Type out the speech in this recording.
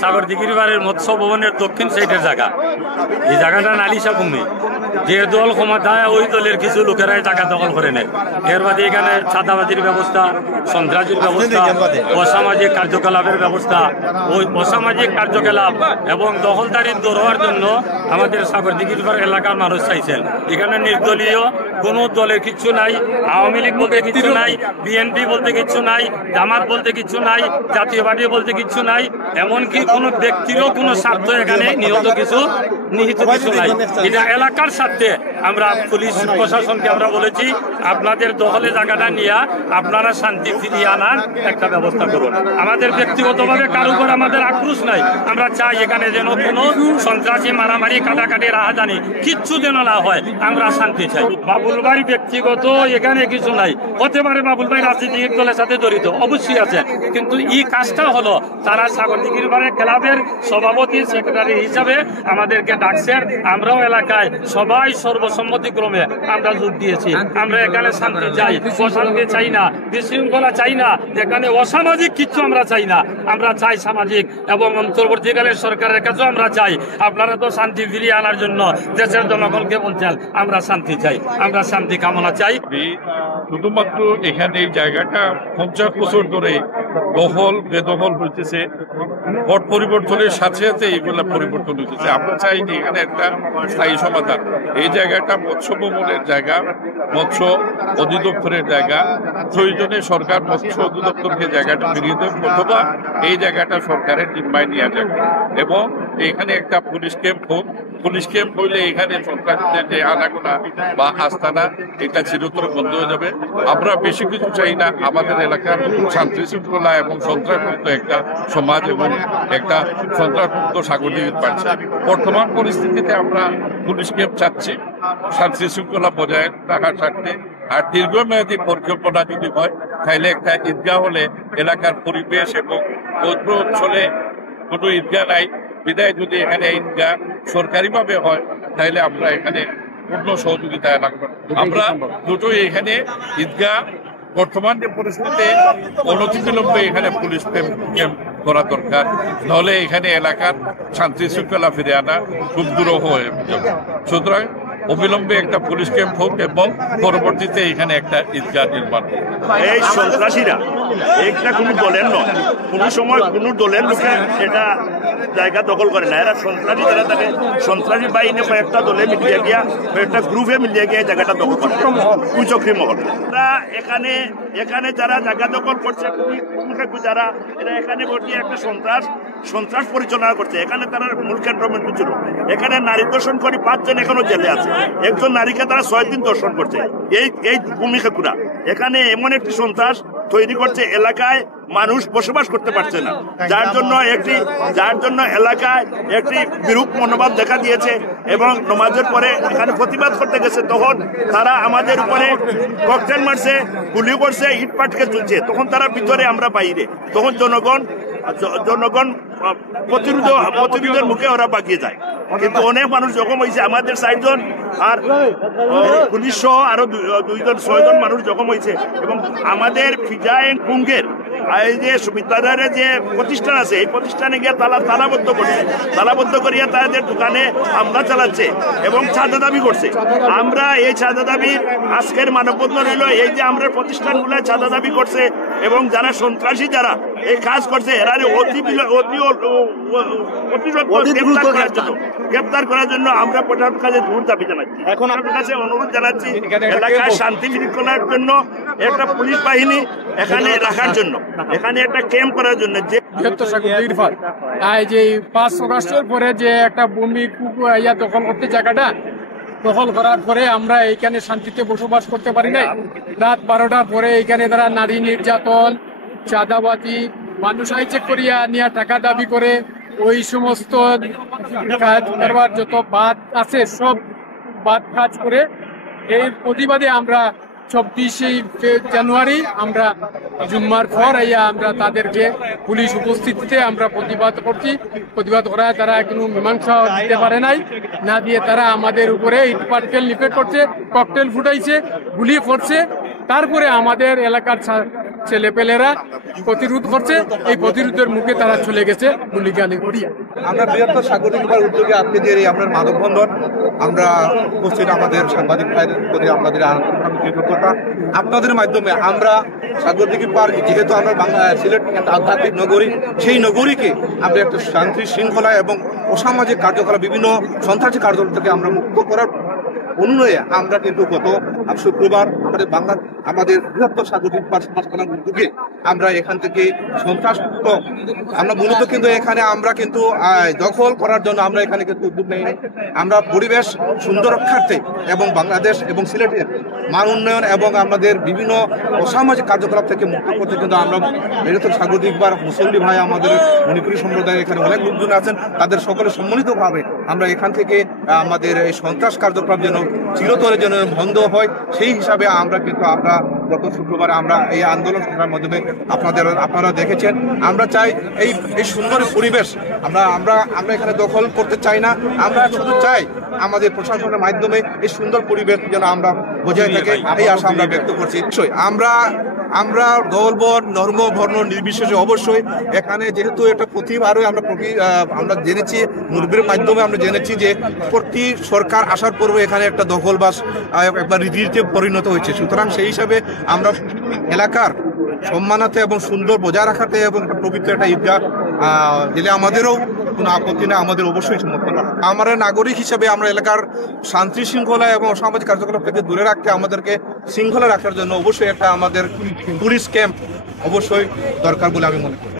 সাগর দিঘির বাড়ির মৎস্য ভবনের দক্ষিণ সাইডের জায়গা, এই জায়গাটা নালিশা ভূমি। যে দল ক্ষমতায় ওই দলের কিছু লোকেরাই টাকা দখল করে নেয়। এর বাদে এখানে চাঁদাবাজির ব্যবস্থা, সন্ত্রাসীর ব্যবস্থা, অসামাজিক কার্যকলাপের ব্যবস্থা, ওই অসামাজিক কার্যকলাপ এবং দখলদারির দূর হওয়ার জন্য আমাদের সাগর দিঘির পাড় এলাকার মানুষ চাইছেন। এখানে নির্দলীয় কোনো দলের কিচ্ছু নাই, আওয়ামী লীগ বলতে কিচ্ছু নাই, বিএনপি বলতে কিচ্ছু নাই, জামাত বলতে কিচ্ছু নাই, জাতীয় পার্টি বলতে কিচ্ছু নাই, এমনকি কোনো ব্যক্তিরও কোনো স্বার্থ এখানে নিহিত কিছু নাই। এটা এলাকার স্বার্থে আমরা পুলিশ প্রশাসনকে আমরা বলেছি, আপনাদের দখলে জায়গাটা নিয়ে আপনারা শান্তি ফিরিয়ে আনার একটা ব্যবস্থা করুন। আমাদের ব্যক্তিগতভাবে কারো উপর আমাদের আক্রোশ নাই, আমরা চাই এখানে যেন কোনো সন্ত্রাসী মারামারি কাটাকাটি রাহাজানি কিচ্ছু যেন না হয়, আমরা শান্তি চাই। বাবুল ভাই ব্যক্তিগত এখানে কিছু নাই, হতে পারে বাবুল ভাই রাজনীতির দলের সাথে জড়িত, অবশ্যই আছে, কিন্তু এই কাজটা হলো তারা সাগর দিঘির পাড়ে ক্লাবের সভাপতি সেক্রেটারি হিসাবে আমাদেরকে ডাকছেন। আমরাও এলাকায় সবাই সর্বসম্মতিক্রমে আমরা যোগ দিয়েছি। আমরা এখানে শান্তি চাই, অশান্তি চাই না, বিশৃঙ্খলা চাই না, এখানে অসামাজিক কিচ্ছু আমরা চাই না। আমরা চাই সামাজিক এবং অন্তর্বর্তীকালের সরকারের কাছেও আমরা চাই, আপনারা তো শান্তি ফিরিয়ে আনার জন্য দেশের জনগণকে বলছেন, আমরা শান্তি চাই, আমরা শান্তি কামনা চাই। শুধুমাত্র এখানে এই জায়গাটা 50 বছর ধরে দখল বেদখল হইতেছে, ভোট পরিবর্তনের সাথে সাথে এইগুলা পরিবর্তন হইতেছে। আমরা চাই যে এখানে একটা স্থায়ী সমাধান। এই জায়গাটা মৎস্য ভবনের জায়গা, মৎস্য অধিদপ্তরের জায়গা, প্রয়োজনে সরকার মৎস্য অধিদপ্তরকে জায়গাটা ফিরিয়ে দেবে, অথবা এই জায়গাটা সরকারের নির্মায় নেওয়া যাবে এবং এখানে একটা পুলিশ ক্যাম্প হোক। পুলিশ ক্যাম্প হইলে এখানে সন্ত্রাসীদের যে আনাগোনা বা আস্তানা এটা চিরতরে বন্ধ হয়ে যাবে। আমরা বেশি কিছু চাই না, আমাদের এলাকার শান্তি শৃঙ্খলা এবং সন্ত্রাসমুক্ত একটা সমাজ এবং একটা সন্ত্রাসমুক্ত সাগর দিঘির পাড়। বর্তমান পরিস্থিতিতে আমরা পুলিশ ক্যাম্প চাচ্ছি শান্তি শৃঙ্খলা বজায় রাখার স্বার্থে। আর দীর্ঘমেয়াদী পরিকল্পনা যদি হয় তাহলে একটা ঈদগাহ হলে এলাকার পরিবেশ এবং অঞ্চলে কোনো ঈদগাহ নাই, বিদায় যদি এখানে ঈদগাহ সরকারিভাবে হয় তাহলে আমরা এখানে পূর্ণ সহযোগিতা লাগবে। আমরা দুটোই এখানে ঈদগাহ বর্তমান যে পরিস্থিতিতে অনতিবিলম্বে এখানে পুলিশ ক্যাম্প করা দরকার, নাহলে এখানে এলাকার শান্তি শৃঙ্খলা ফিরে আনা খুব দুরূহ হয়ে যাবে। সুতরাং অবিলম্বে একটা পুলিশ ক্যাম্প হোক এবং পরবর্তীতে এখানে একটা ঈদগাহ নির্মাণ হোক। এই সন্ত্রাসীরা একটা কোনো দলের নয়, কোনো সময় কোনো দলের লোকে এটা জায়গা দখল করে না। এরা সন্ত্রাসী যারা থাকে, সন্ত্রাসী বাহিনী কয়েকটা দলে মিলিয়ে গিয়া, কয়েকটা গ্রুপে মিলিয়ে গিয়ে জায়গাটা দখল করে, কুচক্রী মহল। এখানে এখানে যারা জায়গা দখল করছে, যারা এরা এখানে বসে একটা সন্ত্রাস পরিচালনা করছে। এখানে তারা মূল ক্যান্টনমেন্ট ছিল। এখানে নারী দর্শন করে 5 জন এখনো জেলে আছে, একজন নারীকে তারা 6 দিন দর্শন করছে। এই ভূমিকা পুরা এখানে এমন একটি সন্ত্রাস তৈরি করছে, এলাকায় মানুষ বসবাস করতে পারছে না, যার জন্য এলাকায় একটি বিরূপ মনোভাব দেখা দিয়েছে। এবং নমাজের পরে এখানে প্রতিবাদ করতে গেছে, তখন তারা আমাদের উপরে ককটেল মারছে, গুলি করছে, ইট পাটকে চলছে। তখন তারা ভিতরে, আমরা বাইরে। তখন জনগণ প্রতিরোধের মুখে ওরা বাগিয়ে যায়। কিন্তু অনেক মানুষ জখম হয়েছে, আমাদের 4 জন আর পুলিশ সহ আরো 6 জন মানুষ জখম হয়েছে। এবং আমাদের ফিজা এন্ড কুঙ্গের এই যে বিদ্যালয়ের যে প্রতিষ্ঠান আছে, এই প্রতিষ্ঠানে গিয়ে তালাবদ্ধ করিয়া তাদের দোকানে হামলা চালাচ্ছে এবং চাঁদা দাবি করছে। আমরা এই চাঁদা দাবির আজকের মানববন্ধন হইল এই যে আমরা প্রতিষ্ঠানগুলো চাঁদা দাবি করছে এবং যারা সন্ত্রাসী যারা এই কাজ করছে এরা গ্রেপ্তার করার জন্য আমরা প্রশাসনের কাছে জোর দাবি জানাচ্ছি। এখন আপনার কাছে অনুরোধ জানাচ্ছি এলাকায় শান্তি শৃঙ্খলার জন্য একটা পুলিশ বাহিনী এখানে রাখার জন্য, এখানে একটা ক্যাম্প করার জন্য। যে 5 অগাস্টের পরে যে একটা ভূমি দখল করতে জায়গাটা দখল করার পরে আমরা এইখানে শান্তিতে বসবাস করতে পারি নাই। রাত 12টার পরে এইখানে তারা নারী নির্যাতন, চাঁদাবাজি, মানুষ হাইচেক করিয়া নিয়ে টাকা দাবি করে ওই সমস্ত কাজ করবার যত বাদ আছে সব বাদ কাজ করে এই প্রতিবাদে আমরা 24শে জানুয়ারি আমরা জুম্মার পর আমরা তাদেরকে পুলিশ উপস্থিতিতে আমরা প্রতিবাদ করছি। প্রতিবাদ করায় তারা কোনো মীমাংসা দিতে পারে নাই, না দিয়ে তারা আমাদের উপরে ইট পাটকেল নিক্ষেপ করছে, ককটেল ফুটাইছে, গুলি করছে। তারপরে আমাদের এলাকার ছেলেপেলেরা প্রতিরোধ করছে, এই প্রতিরোধের মুখে তারা চলে গেছে গুলিগালি করিয়া। আমরা বৃহত্তর সাংবাদিকতার উদ্যোগে আপনাদের এই আপনার মানববন্ধন আমরা উপস্থিত আমাদের সাংবাদিক ভাইদের প্রতি আমাদের কৃতজ্ঞতা। আপনাদের মাধ্যমে আমরা সাগরদিঘি পার্ক, যেহেতু আমরা সিলেট একটা আধ্যাত্মিক নগরী, সেই নগরীকে আমরা একটা শান্তি শৃঙ্খলা এবং অসামাজিক কার্যকলাপ, বিভিন্ন সন্ত্রাসী কার্যকলাপ থেকে আমরা মুক্ত করার অনুনয়ে আমরা কিন্তু গত শুক্রবার আমাদের বৃহত্তর সাগরদিঘি পার্ক সমাজ কল্যাণ উদ্যোগে আমরা এখান থেকে সন্ত্রাসমুক্ত, আমরা মূলত কিন্তু এখানে আমরা কিন্তু দখল করার জন্য আমরা এখানে কিন্তু উদ্যোগ নেই। আমরা পরিবেশ সুন্দর রক্ষার্থে এবং বাংলাদেশ এবং সিলেটের মান উন্নয়ন এবং আমাদের বিভিন্ন অসামাজিক কার্যকলাপ থেকে মুক্ত করতে কিন্তু আমরা বৃহত্তর সাগরদিঘি পার্ক মুসল্লি ভাই, আমাদের মণিপুরী সম্প্রদায়ের এখানে অনেক লোকজন আছেন, তাদের সকলে সম্মিলিতভাবে আমরা এখান থেকে আমাদের এই সন্ত্রাস কার্যকলাপ যেন চিরতরের জন্য বন্ধ হয়, সেই হিসাবে আমরা কিন্তু গত শুক্রবার আমরা এই আন্দোলন সংগ্রামের মাধ্যমে আপনারা দেখেছেন। আমরা চাই এই সুন্দর পরিবেশ আমরা এখানে দখল করতে চাই না, আমরা শুধু চাই আমাদের প্রশাসনের মাধ্যমে এই সুন্দর পরিবেশ যেন আমরা বজায় থাকে, এই আশা আমরা ব্যক্ত করছি। আমরা দল ধর্ম বর্ণ নির্বিশেষে অবশ্যই এখানে, যেহেতু এটা প্রতিবারই আমরা জেনেছি, মুরব্বীর মাধ্যমে আমরা জেনেছি যে প্রতি সরকার আসার পূর্বে এখানে একটা দখলবাস একবার রীতিতে পরিণত হয়েছে। সুতরাং সেই হিসাবে আমরা এলাকার সম্মানাতে এবং সুন্দর বজায় রাখাতে এবং পবিত্র একটা ঈদগাহ দিলে আমাদেরও কোনো আপত্তি না, আমাদের অবশ্যই সমর্থন। আমরা নাগরিক হিসেবে আমরা এলাকার শান্তি শৃঙ্খলা এবং সামাজিক কার্যকলাপ থেকে দূরে রাখতে, আমাদেরকে শৃঙ্খলা রাখার জন্য অবশ্যই একটা আমাদের পুলিশ ক্যাম্প অবশ্যই দরকার বলে আমি মনে করি।